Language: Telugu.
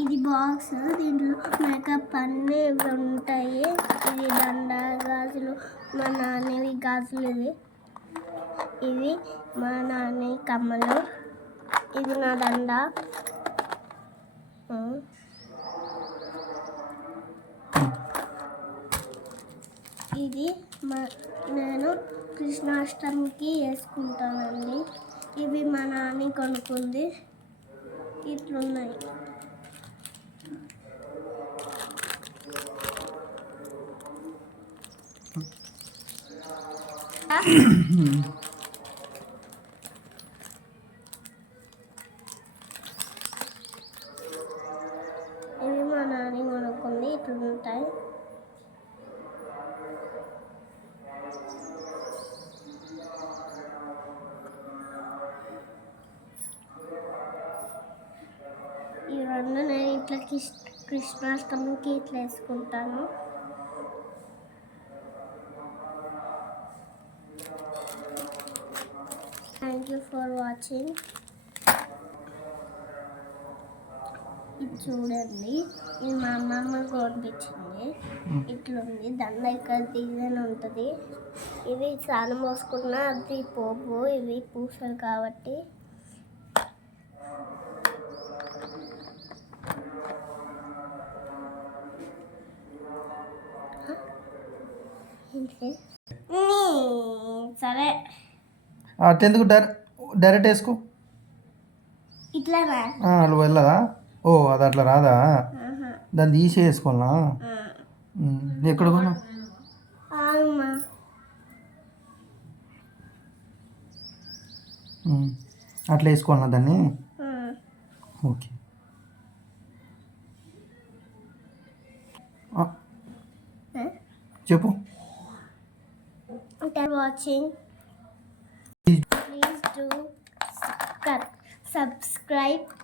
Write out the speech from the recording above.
ఇది బాక్స్ దీంట్లో మేకప్ అన్నీ ఇవి ఉంటాయి. ఇది దండ గాజులు మా నాన్నవి గాజులు ఇవి. ఇవి మా నాన్న కమ్మలు. ఇది నా దండ ఇది మా నేను కృష్ణాష్టమికి వేసుకుంటానండి. ఇవి మా నాన్న కొనుక్కుంది. ఇట్లున్నాయి. ఇవి మా నాని కొనుక్కుంది ఇట్లుంటాయి ఈ రెండు నేను ఇట్లా కృష్ణ కృష్ణాష్టమికి ఇట్లా వేసుకుంటాను. థ్యాంక్ యూ ఫర్ వాచింగ్ ఇది చూడండి ఇది మా అమ్మమ్మ కొనిపించింది ఇట్లుంది దండ ఇక్కడ తీయని ఉంటుంది. ఇవి స్నానం పోసుకున్న అది పోపు ఇవి పూసలు కాబట్టి. ఏంటి? నీ, సరే అట్టెందుకు డైరెక్ట్ డైరెక్ట్ వేసుకో. ఇట్లా అలా వెళ్ళదా? ఓ అది అట్లా రాదా. దాన్ని తీసి వేసుకోవాలా ఆ. ఉమ్, ఎక్కడ ఉమ్, అట్లా వేసుకోవాలా దాన్ని. ఓకే? చెప్పు. Thank to subscribe.